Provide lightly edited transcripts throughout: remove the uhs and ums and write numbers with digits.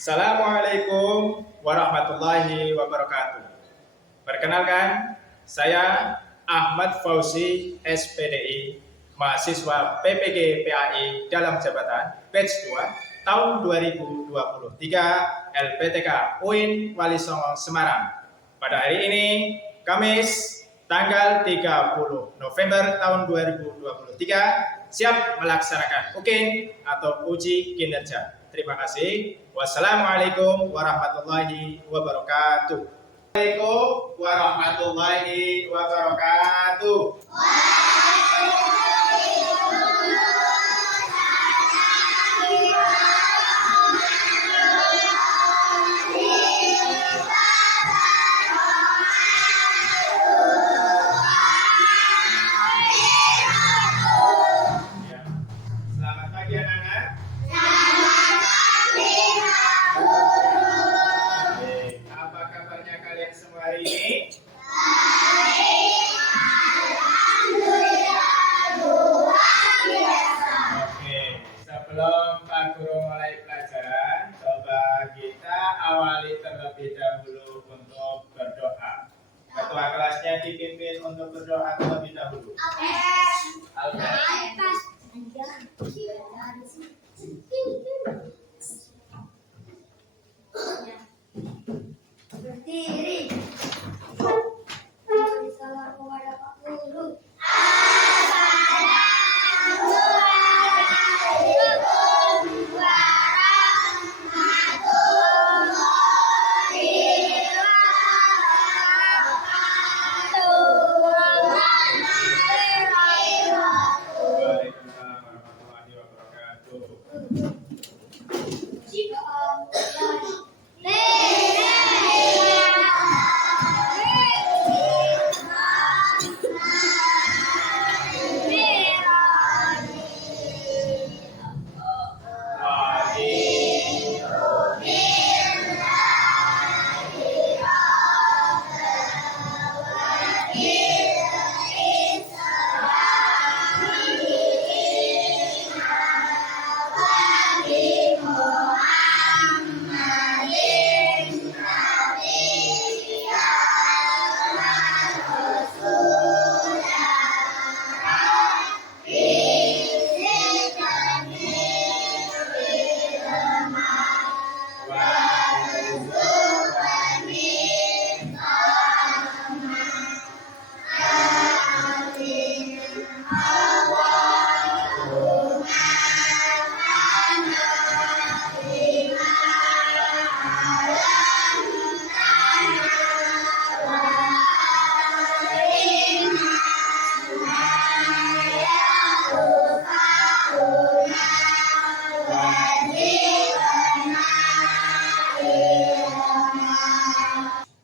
Assalamualaikum warahmatullahi wabarakatuh. Perkenalkan, saya Ahmad Fauzi, SPDI, mahasiswa PPG PAI dalam jabatan batch 2 tahun 2023 LPTK UIN Wali Songo Semarang. Pada hari ini, Kamis, tanggal 30 November tahun 2023, siap melaksanakan UKIN atau uji kinerja. Terima kasih. Wassalamualaikum warahmatullahi wabarakatuh. Assalamualaikum warahmatullahi wabarakatuh. Selamat pagi anak-anak. Apa kabarnya kalian semua hari ini? Oke, sebelum Pak Guru mulai pelajaran, coba kita awali terlebih dahulu untuk berdoa. Ketua kelasnya dipimpin untuk berdoa terlebih dahulu. Berdiri. Salam kepada Pak Guru. Waalaikumsalam warahmatullahi wabarakatuh.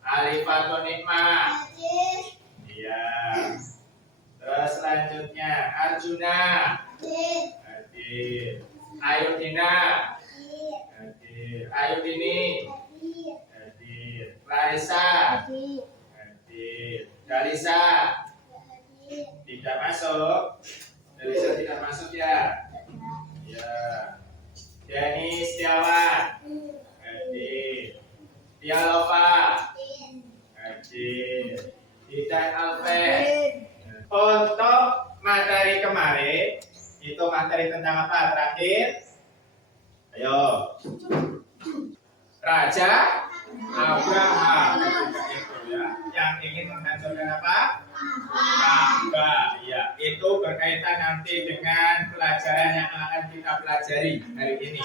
Alifatun nikmah. Iya. Terus selanjutnya Arjuna. Hadir. Ayudina. Hadir. Ayudini. Hadir. Clarissa. Hadir. Dalisa. Tidak masuk. Dalisa tidak masuk ya. Ya. Dani Setiawan. Hadir. Dialova. Hadir. Didan Alfred. Untuk materi kemarin, itu materi tentang apa terakhir? Ayo. Raja Abraham. Itu ya. Yang ingin menghancurkan apa? Ka'bah. Ya, itu berkaitan nanti dengan pelajaran yang akan kita pelajari hari ini.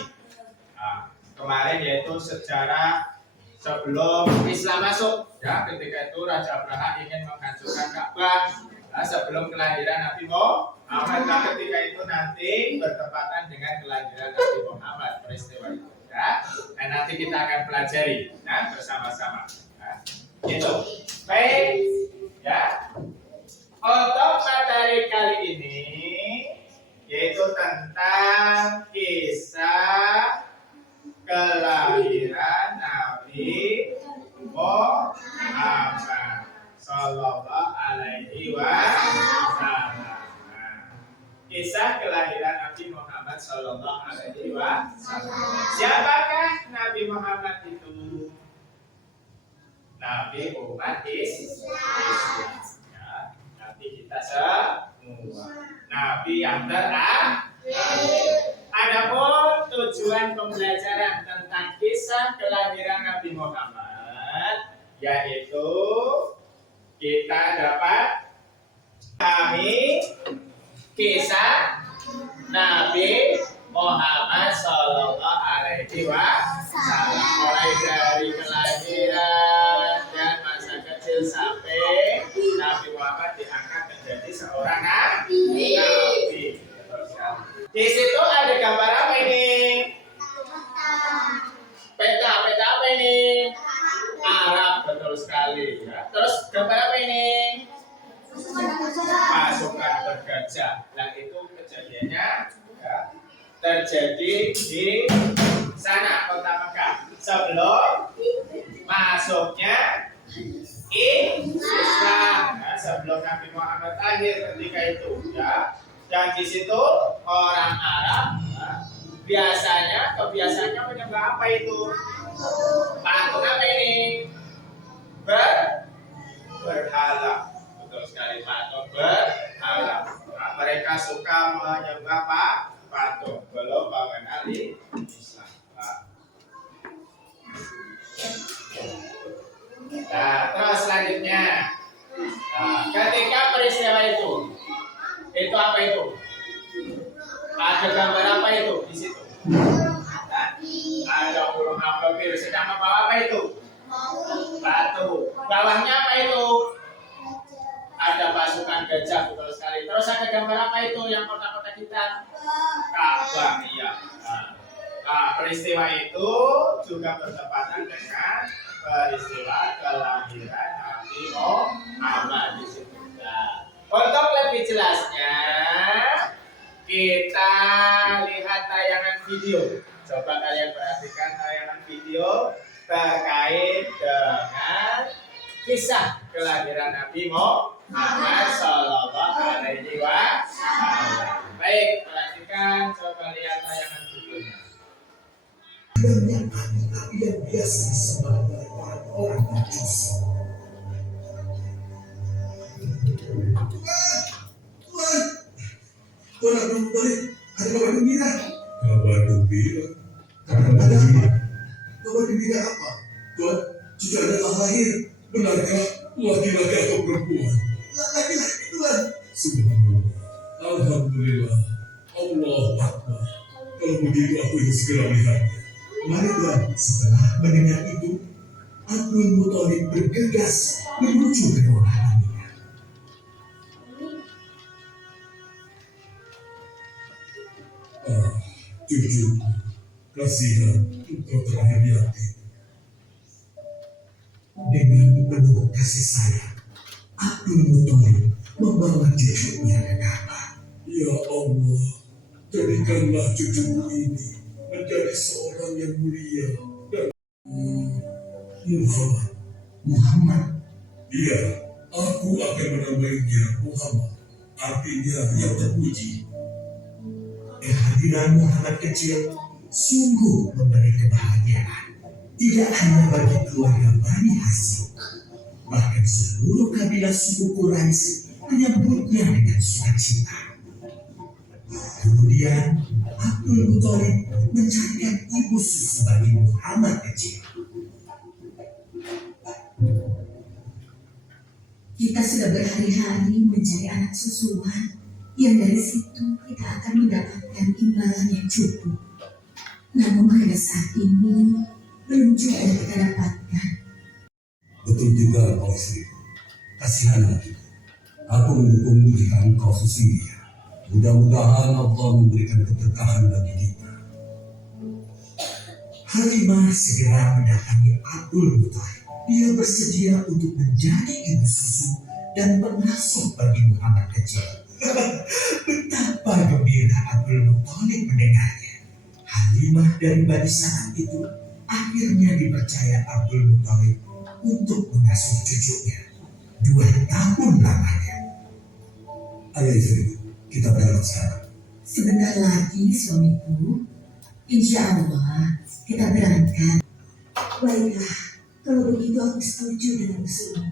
Nah, kemarin yaitu sejarah sebelum Islam masuk. Ya, ketika itu Raja Abraham ingin menghancurkan Ka'bah. Nah, sebelum kelahiran Nabi Muhammad. Nah, ketika itu nanti bertepatan dengan kelahiran Nabi Muhammad peristiwa itu. Ya, dan nanti kita akan pelajari, nah, bersama-sama. Nah, itu. Baik, ya. Untuk materi kali ini yaitu tentang kisah kelahiran Nabi Muhammad Sallallahu Alaihi Wasallam. Kisah kelahiran Nabi Muhammad Sallallahu Alaihi Wasallam. Siapakah Nabi Muhammad itu? Nabi umat Islam. Ya, Nabi kita semua. Nabi yang terakhir. Adapun tujuan pembelajaran tentang kisah kelahiran Nabi Muhammad, yaitu kita dapat kami kisah Nabi Muhammad Sallallahu Alaihi Wasallam, mulai dari kelahiran dan masa kecil sampai Nabi Muhammad diangkat menjadi seorang nabi. Di situ ada gambar apa ini? Peta apa ini? Arab, betul sekali. Ya. Terus gambar apa ini? Pasukan bergajah. Nah itu kejadiannya ya, terjadi di sana kota Mekah sebelum masuknya Islam. Nah, sebelum Nabi Muhammad lahir ketika itu ya. Dan di situ orang Arab ya, biasanya kebiasaannya menyembah apa itu? Patung apa ini? Berhala. Betul sekali, patung berhala. Nah, mereka suka menyembah patung belum mengenal Islam. Nah, terus selanjutnya, ketika peristiwa itu apa itu? Ada gambar apa itu di situ? Ada burung apel sedang membawa apa itu? Batu. Bawahnya apa itu? Ada pasukan gajah, betul sekali. Terus ada gambar apa itu yang kota-kota kita? Ka'bah, iya. Nah, peristiwa itu juga bertepatan dengan peristiwa kelahiran Nabi Muhammad di situ. Nah, untuk lebih jelasnya, kita lihat tayangan video. Coba kalian perhatikan tayangan video terkait dengan kisah kelahiran Nabi Muhammad Sallallahu Alaihi Wasallam. Baik, perhatikan, coba lihat tayangan videonya. Yang biasa disembah oleh orang-orang Majus. Tuhan Abdul Muthalib, ada kabar gembira. Kabar gembira? Kabar gembira apa? Tuhan, cucu Anda telah lahir. Benarkah laki-laki atau perempuan? Laki-laki, Tuhan. Subhanallah. Alhamdulillah. Allah Akbar. Kalau begitu aku ingin segera melihatnya. Mari Tuhan, setelah mendengar itu, Abdul Muthalib bergegas menuju ke ruang Aminah. Cucu, kasihan engkau terakhir yatim. Dengan penuh kasih sayang, Abdul Muthalib membawa cucunya ke Ka'bah. Ya Allah, jadikanlah cucuku ini menjadi seorang yang mulia dan Muhammad. Iya, aku akan menamainya Muhammad, artinya yang terpuji. Kehadiran Muhammad kecil sungguh memberi kebahagiaan, tidak hanya bagi keluarga Bani Hashim, bahkan seluruh kabilah suku Quraisy menyambutnya dengan sukacita. Kemudian Abdul Muthalib mencarikan ibu susu bagi Muhammad kecil. Kita sudah berhari-hari mencari anak susuan, yang dari situ kita akan mendapatkan imbalan yang cukup. Namun pada saat ini belum juga yang kita dapatkan. Betul juga, kau istri. Kasihanlah kita. Aku mendukungmu jika engkau sesungguhnya. Mudah-mudahan Allah memberikan keberkahan bagi kita. Halimah segera mendatangi Abdul Muthalib. Dia bersedia untuk menjadi ibu susu dan pengasuh bagi Muhammad kecil. Betapa gembira Abdul Muthalib mendengarnya. Halimah dari Bani Sa'ad itu akhirnya dipercaya Abdul Muthalib untuk mengasuh cucunya 2 tahun lamanya. Ayo istri, kita berangkat sekarang. Sebentar lagi suamiku, insya Allah kita berangkat. Baiklah, kalau begitu aku setuju dengan usulmu.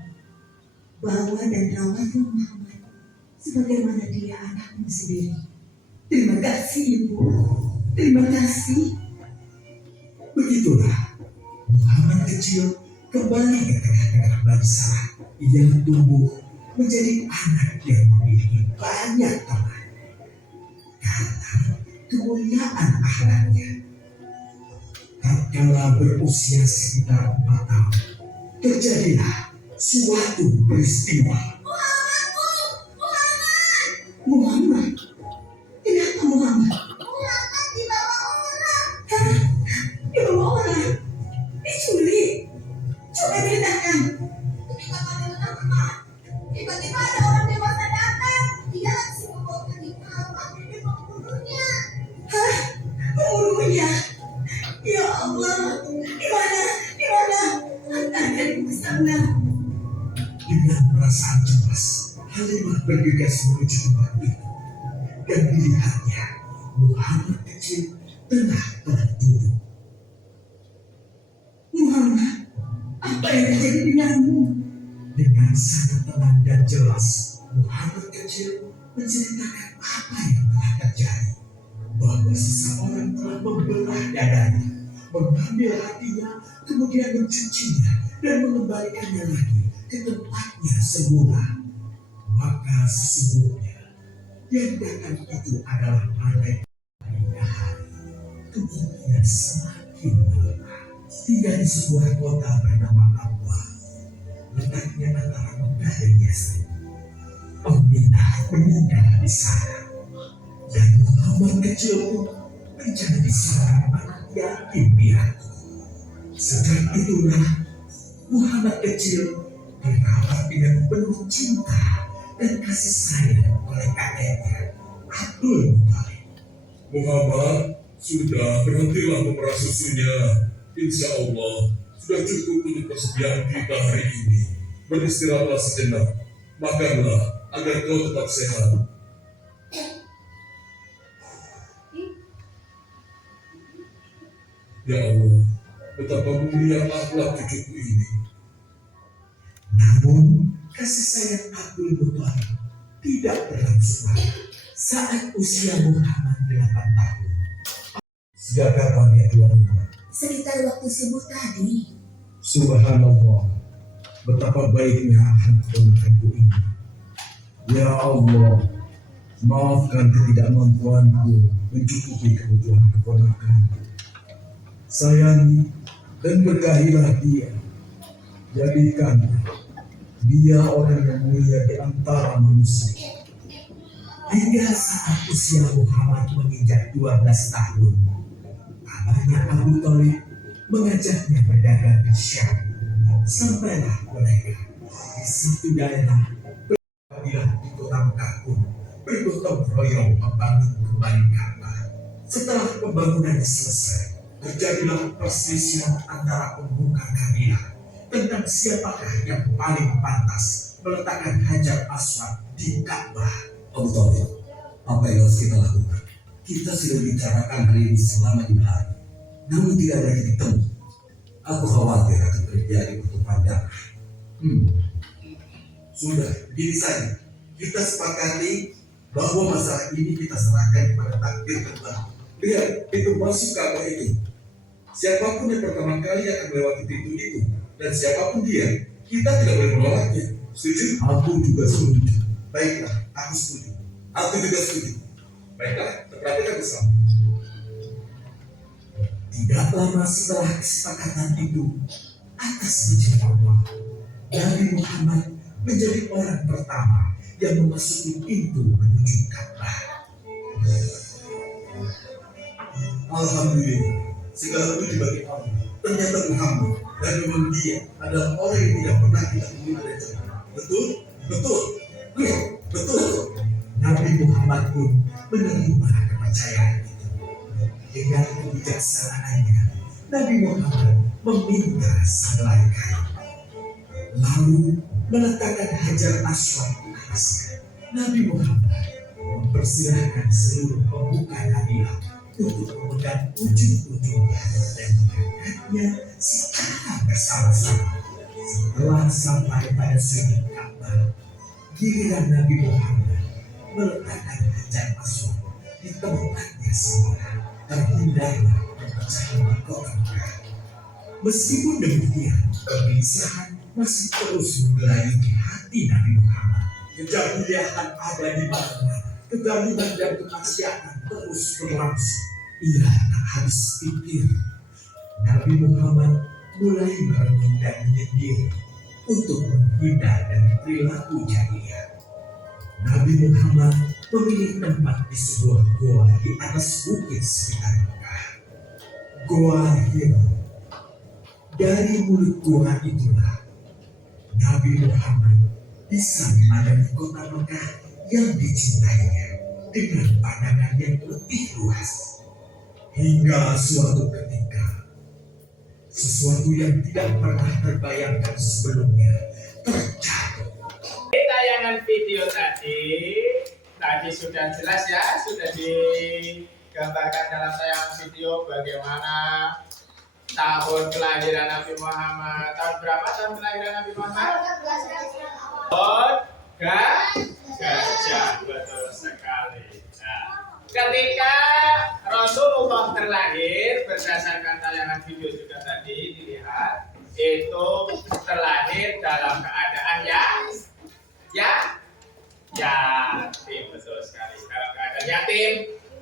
Bawa dan rawatlah Muhammad sebagaimana dia anakmu sendiri. Terima kasih Ibu, terima kasih. Begitulah Muhammad kecil kembali ke tengah-tengah bangsa yang tumbuh menjadi anak yang memiliki banyak teman karena kemuliaan akhlaknya. Tatkala berusia sekitar 4 tahun, terjadilah suatu peristiwa. Muhammad, kenapa Muhammad? Muhammad dibawa orang. Hah? Dibawa orang? Diculik? Coba ceritakan. Ketika kami menangkap, tiba-tiba ada orang dewasa datang. Dia langsung membawa di kamar dan membunuhnya. Hah? Membunuhnya? Ya Allah, di mana? Di mana? Antarkan ke sana. Dengan perasaan cemas, Halimah bergegas menuju tempat itu dan dilihatnya Muhammad kecil tengah terduduk. Muhammad, apa yang terjadi denganmu? Dengan sangat tenang dan jelas, Muhammad kecil menceritakan apa yang telah terjadi. Bahwa seseorang telah membelah dadanya, mengambil hatinya, kemudian mencucinya dan mengembalikannya lagi ke tempatnya semula. Maka sesungguhnya yang datang itu adalah malaikat hingga hari. Kemudian semakin melemah hingga di sebuah kota bernama Abwa, letaknya antara Mekah dan Yasrib. Aminah meninggal di sana dan Muhammad kecil pun menjadi seorang anak yatim piatu. Sejak itulah Muhammad kecil dirawat dengan penuh cinta dan kasih sayang oleh kakeknya Abdul Muthalib. Muhammad, sudah berhentilah memerah susunya. Insya Allah sudah cukup untuk persediaan kita hari ini. Beristirahatlah sejenak, makanlah agar kau tetap sehat. Ya Allah, betapa mulia akhlak cucuku ini. Namun kasih sayang Abdul Muthalib tidak berlangsung lama. Saat usia Muhammad 8 tahun. Sejak kapan ya Tuan Umar? Sekitar waktu subuh tadi. Subhanallah, betapa baiknya keponakanku ini. Ya Allah, maafkan ketidakmampuanku mencukupi kebutuhan keponakan. Sayangi dan berkahilah dia. Jadikan dia orang yang mulia di antara manusia. Hingga saat usia Muhammad menginjak 12 tahun, pamannya Abu Thalib mengajaknya berdagang ke Syam. Sampailah mereka di satu daerah berpindah di kota Mekah pun bergotong royong membangun kembali Ka'bah. Setelah pembangunannya selesai, terjadilah perselisihan antara pembuka kabilah tentang siapakah yang paling pantas meletakkan Hajar Aswad di Ka'bah. Abu Thalib, apa yang harus kita lakukan? Kita sudah bicarakan hari ini selama 2 hari, namun tidak ada titik temu. Aku khawatir akan terjadi pertumpahan darah. Sudah, begini saja. Kita sepakati bahwa masalah ini kita serahkan kepada takdir Tuhan. Lihat, pintu masuk Ka'bah itu. Siapapun yang pertama kali akan melewati pintu itu, dan siapapun dia, kita tidak boleh menolaknya. Setuju? Aku juga setuju. Baiklah, aku setuju. Aku juga setuju. Baiklah, perhatikan bersama. Tidak lama setelah kesepakatan itu, atas izin Allah, Nabi Muhammad menjadi orang pertama yang memasuki pintu menuju Ka'bah. Alhamdulillah, segala puji bagi Allah. Ternyata Muhammad dan memang dia adalah orang yang tidak pernah kita temui pada zaman. Betul? Betul. Ya, betul. Nabi Muhammad pun menerima kepercayaan itu. Dengan kebijaksanaannya, Nabi Muhammad meminta sehelai kain, lalu meletakkan Hajar Aswad di atasnya. Nabi Muhammad mempersilahkan seluruh pemuka kabilah untuk memegang ujung-ujungnya dan mengangkatnya secara bersama-sama. Setelah sampai pada sudut Ka'bah, giliran Nabi Muhammad meletakkan hajar aswad di tempatnya semula, terhindar perpecahan di kota Mekah. Meskipun demikian, kegelisahan masih terus menggelayuti hati Nabi Muhammad. Kejahiliahan ada di mana-mana, kezaliman dan kemaksiatan terus berlangsung. Ia tak habis pikir. Nabi Muhammad mulai merenung dan menyendiri untuk menghindar dari perilaku jahiliyah. Nabi Muhammad memilih tempat di sebuah goa di atas bukit sekitar Mekah. Goa Hira. Dari mulut goa itulah Nabi Muhammad bisa memandangi kota Mekah yang dicintainya dengan pandangan yang lebih luas. Hingga suatu ketika, sesuatu yang tidak pernah terbayangkan sebelumnya terjadi. Tayangan video tadi sudah jelas ya, sudah digambarkan dalam tayangan video bagaimana tahun kelahiran Nabi Muhammad. Tahun berapa tahun kelahiran Nabi Muhammad? Tahun gajah, betul sekali. Nah, ketika Rasulullah terlahir, berdasarkan tayangan video juga tadi dilihat, itu terlahir dalam keadaan yatim, betul sekali. Dalam keadaan yatim.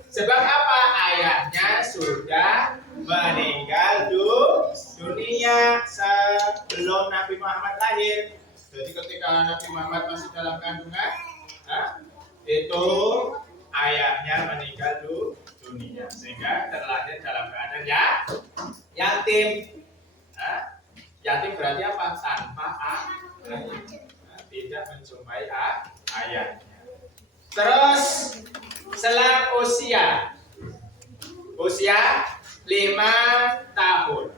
Sebab apa? Ayahnya sudah meninggal dunia sebelum Nabi Muhammad lahir. Jadi ketika Nabi Muhammad masih dalam kandungan, itu ayahnya meninggal dunia, sehingga terlahir dalam keadaan yatim. Yatim berarti apa? Tanpa ayah, tidak menjumpai ayahnya. Terus selang usia 5 tahun.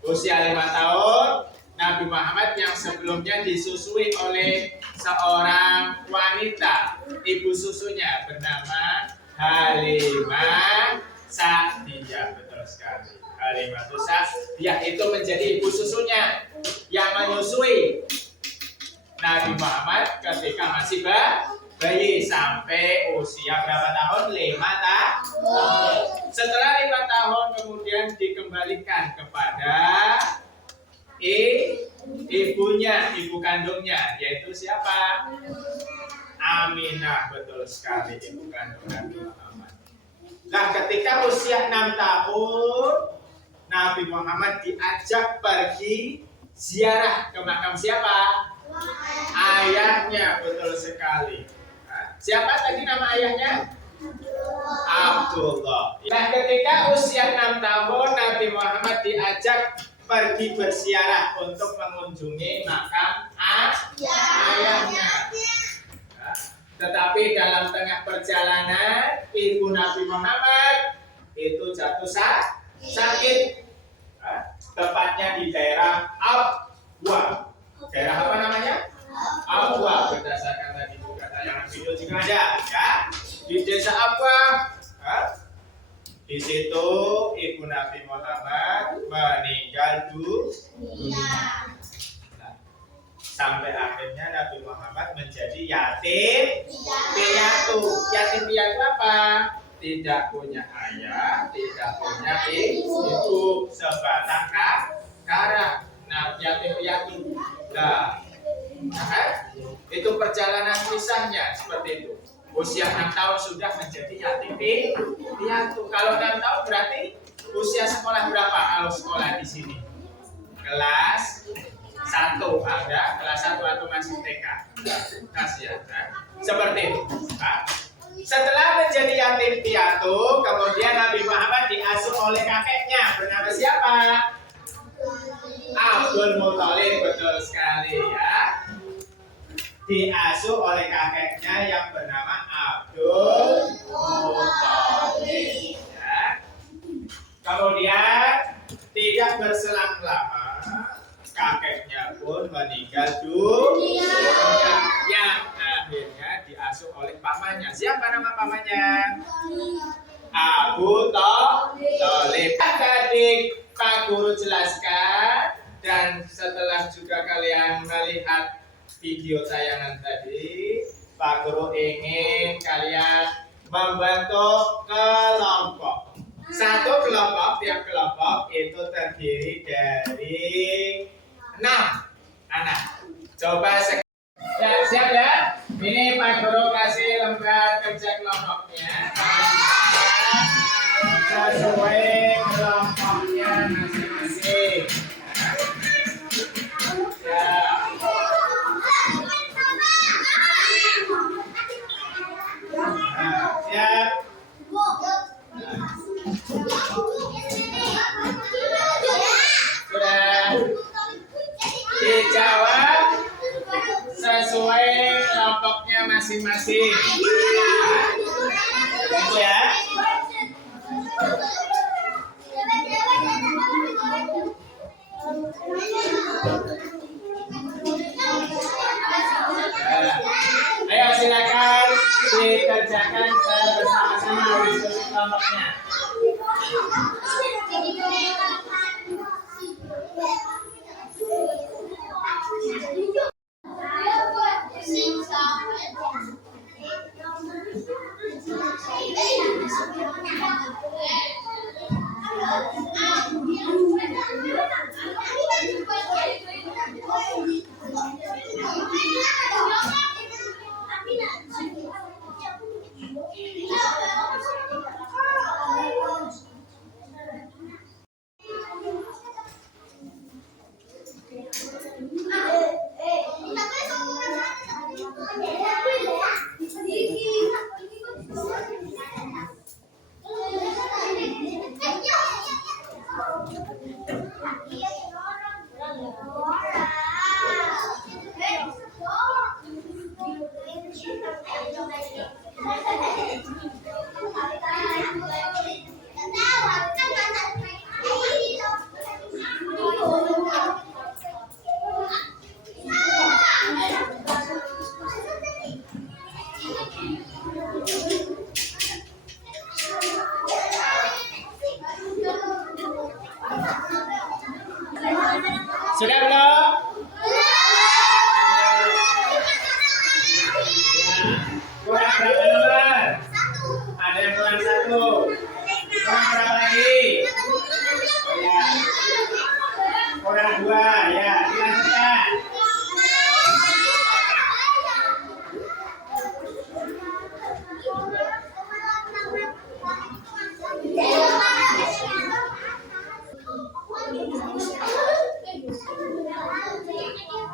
Usia 5 tahun, Nabi Muhammad yang sebelumnya disusui oleh seorang wanita, ibu susunya bernama Halimah Sa'diyah, betul sekali. Halimah Sa'diyah itu menjadi ibu susunya yang menyusui Nabi Muhammad ketika masih bayi sampai usia berapa tahun? 5 tahun. Setelah 5 tahun kemudian dikembalikan kepada ibunya, ibu kandungnya, yaitu siapa? Aminah, betul sekali, ibu kandung Nabi Muhammad. Nah, ketika usia 6 tahun, Nabi Muhammad diajak pergi ziarah ke makam siapa? Ayahnya, betul sekali. Siapa tadi nama ayahnya? Abdullah. Nah, ketika usia 6 tahun, Nabi Muhammad diajak pergi berziarah untuk mengunjungi makam ayahnya. Tetapi dalam tengah perjalanan, ibu Nabi Muhammad itu jatuh sakit. Tepatnya di daerah Abwa. Daerah apa namanya? Abwa. Berdasarkan tadi juga tayangan video juga ada, ya. Di desa Abwa. Di situ ibu Nabi Muhammad meninggal dunia. Sampai akhirnya Nabi Muhammad menjadi yatim piatu. Yatim piatu apa? Tidak punya ayah, tidak punya ibu, sebatang kara. Nah, yatim piatu. Nah, itu perjalanan kisahnya seperti itu. Usia 6 tahun sudah menjadi yatim piatu. Kalau 6 tahun berarti usia sekolah berapa? Kalau sekolah di sini kelas 1 ada, kelas 1 atau masih TK? Kasihan, seperti itu. Setelah menjadi yatim piatu, kemudian Nabi Muhammad diasuh oleh kakeknya bernama siapa? Abdul Muthalib, betul sekali ya. Diasuh oleh kakeknya yang bernama Abdul Muthalib. Ya. Kemudian tidak berselang lama, kakeknya pun meninggal dunia, yang akhirnya diasuh diasuh oleh pamannya. Siapa nama pamannya? Abu Thalib. Adik Pak Guru jelaskan, dan setelah juga kalian melihat video tayangan tadi, Pak Guru ingin kalian membentuk kelompok. Satu kelompok, tiap kelompok itu terdiri dari 6 anak. Coba ya, siap ya? Ini Pak Guru kasih lembar kerja kelompoknya. Sesuai kelompoknya masing-masing. Ya. Nah, siap. Sudah dijawab sesuai kelompoknya masing-masing. Itu ya. Ayo silakan dikerjakan bersama-sama diskusi kelompoknya. Sudah belum? Kurang berapa nomor? Ada yang kurang 1. Kurang berapa lagi? Oh, ya. Kurang 2, ya. Dilanjutkan.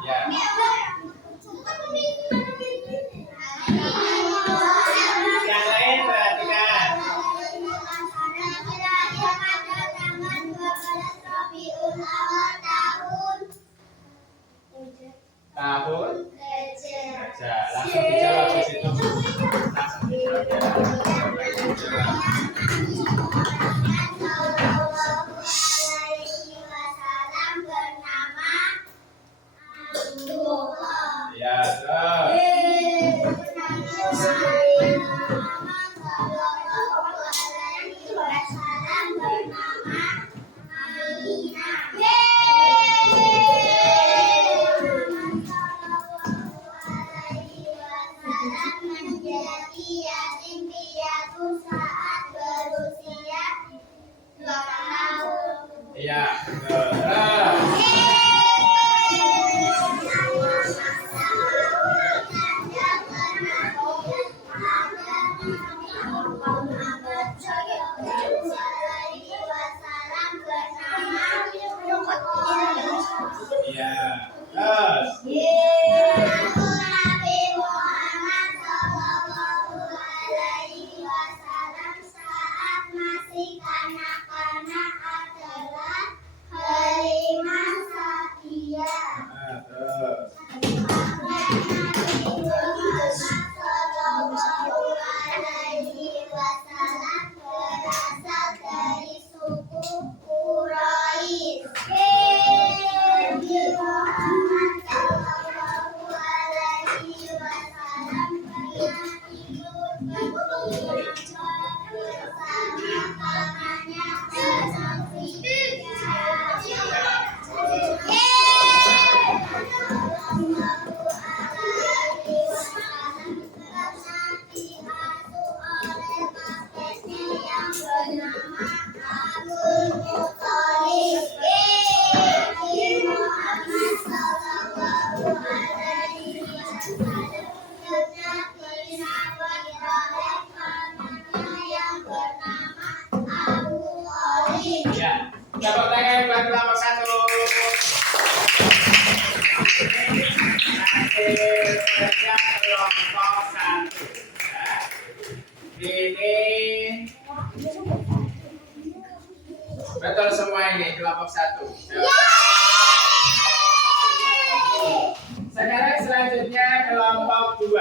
Ya. Yang lain perhatikan. Tahun. Baca. Langsung dijawab di situ. Langsung dijawab. Ya, terus. Ya, terus. Ya, terus. Nah, terus. kelompok 1. Sekarang selanjutnya kelompok 2.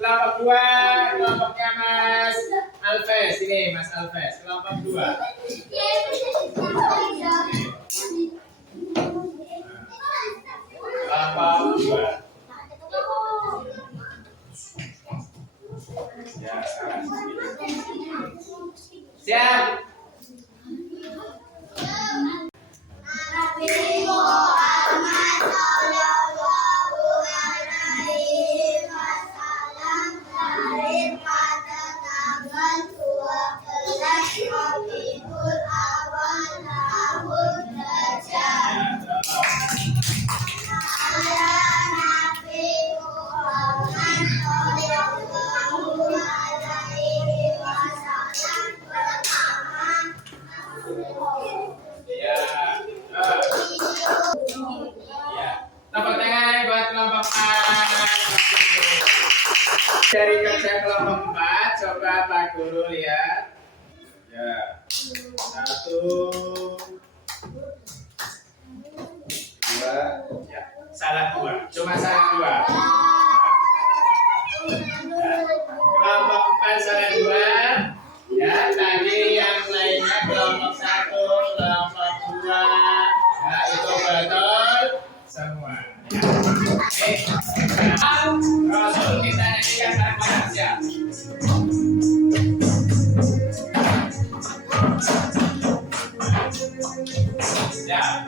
Kelompok 2, kelompoknya Mas Alves. Ini Mas Alves, kelompok 2. Kelompok 2. Ya, siap. Tepuk tangan buat kelompok 4. Dari kerja kelompok 4, coba Pak Guru lihat. Ya, 1, 2, ya, salah 2, cuma salah 2. Kelompok 4 salah 2. Ya, tadi yang lainnya kelompok 1, kelompok 2. Ya, itu betul semua. Rasul kita nyanyikan bareng-bareng, siap. Siap.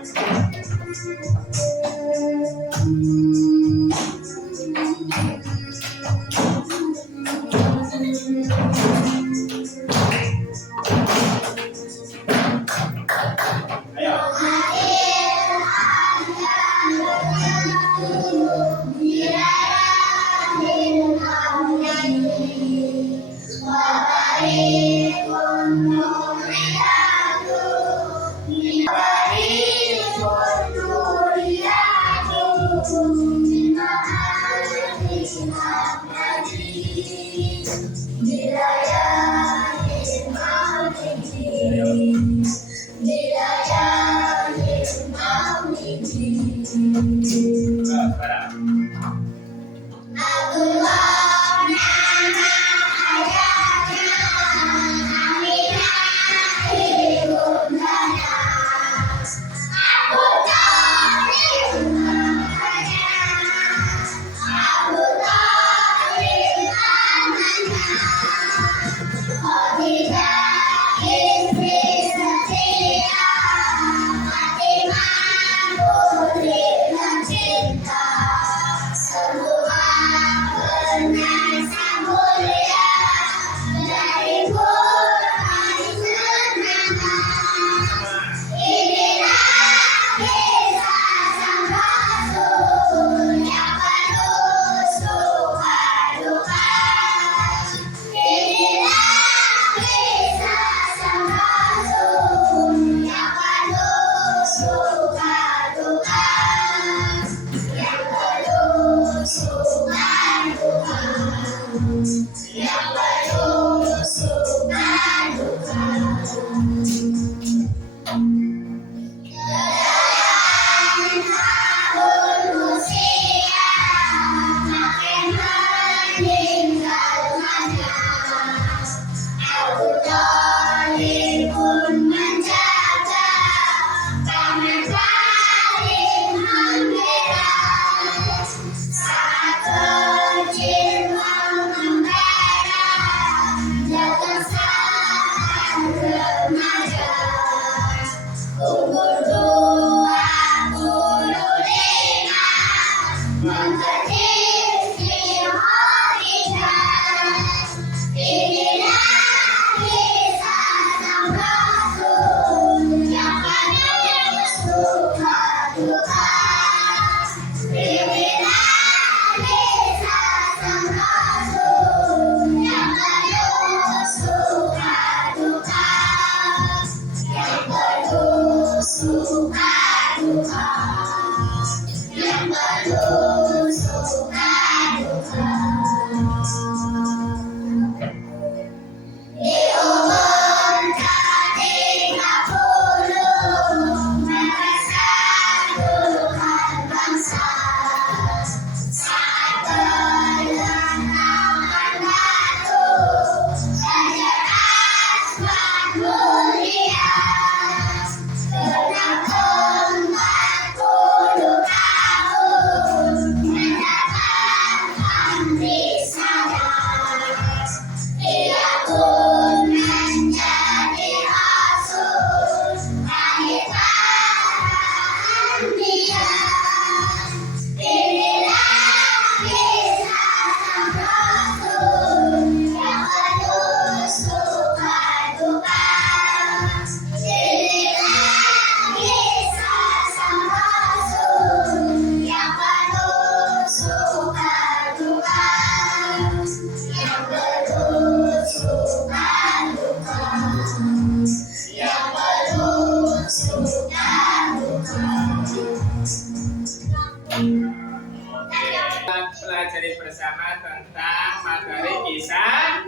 pelajari bersama tentang materi kisah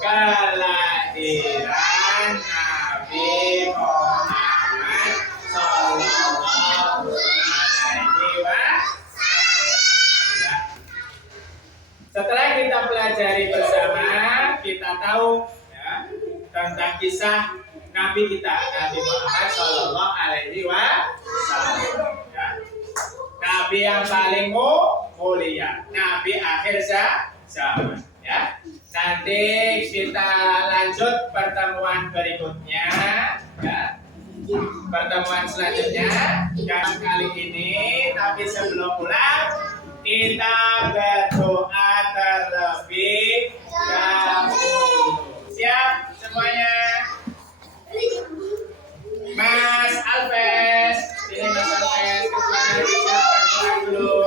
kelahiran Nabi Muhammad Sallallahu Alaihi Wasallam. Setelah kita pelajari bersama, kita tahu ya, tentang kisah Nabi kita, Nabi Muhammad Sallallahu Alaihi Wasallam. Ya. Nabi yang paling mulia, Nabi akhir zaman. Ya. Nanti kita lanjut pertemuan berikutnya. Ya. Pertemuan selanjutnya. Dan kali ini, tapi sebelum pulang, kita berdoa terlebih dahulu. Siap semuanya? Mas Alves, ini Mas Alves, kemana disiapkan doa dulu.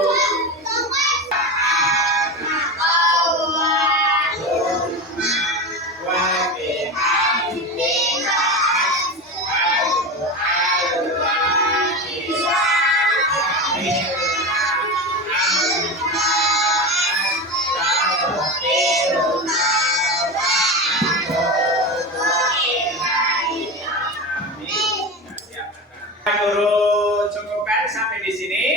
Pak Guru cukupkan sampai di sini.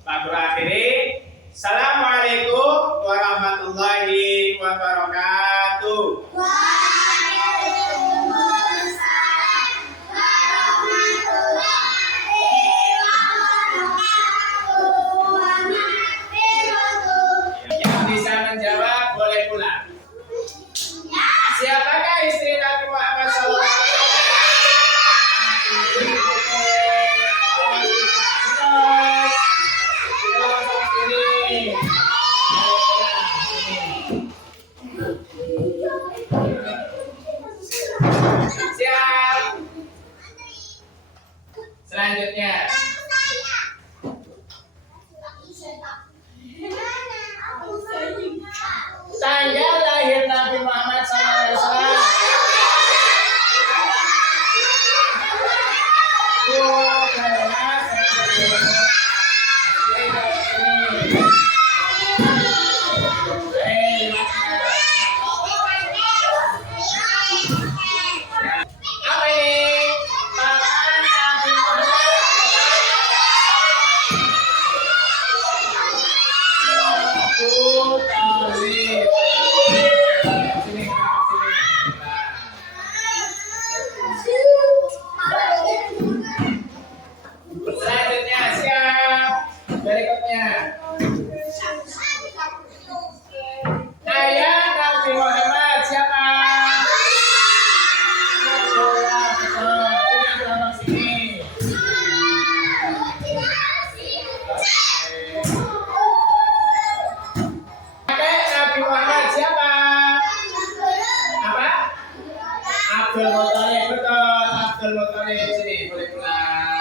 Pak Guru akhiri. Assalamualaikum warahmatullahi wabarakatuh. Yang bisa menjawab boleh pulang. Siapakah istri Nabi Muhammad SAW? Siap. Selanjutnya. Tanggal lahir Nabi Muhammad SAW. Selanjutnya siap. Berikutnya. Ayah Nabi Muhammad siapa? Sini. Kakek Nabi Muhammad siapa? Apa? Abdul Muthalib, betul. Abdul Muthalib, sini boleh pulang.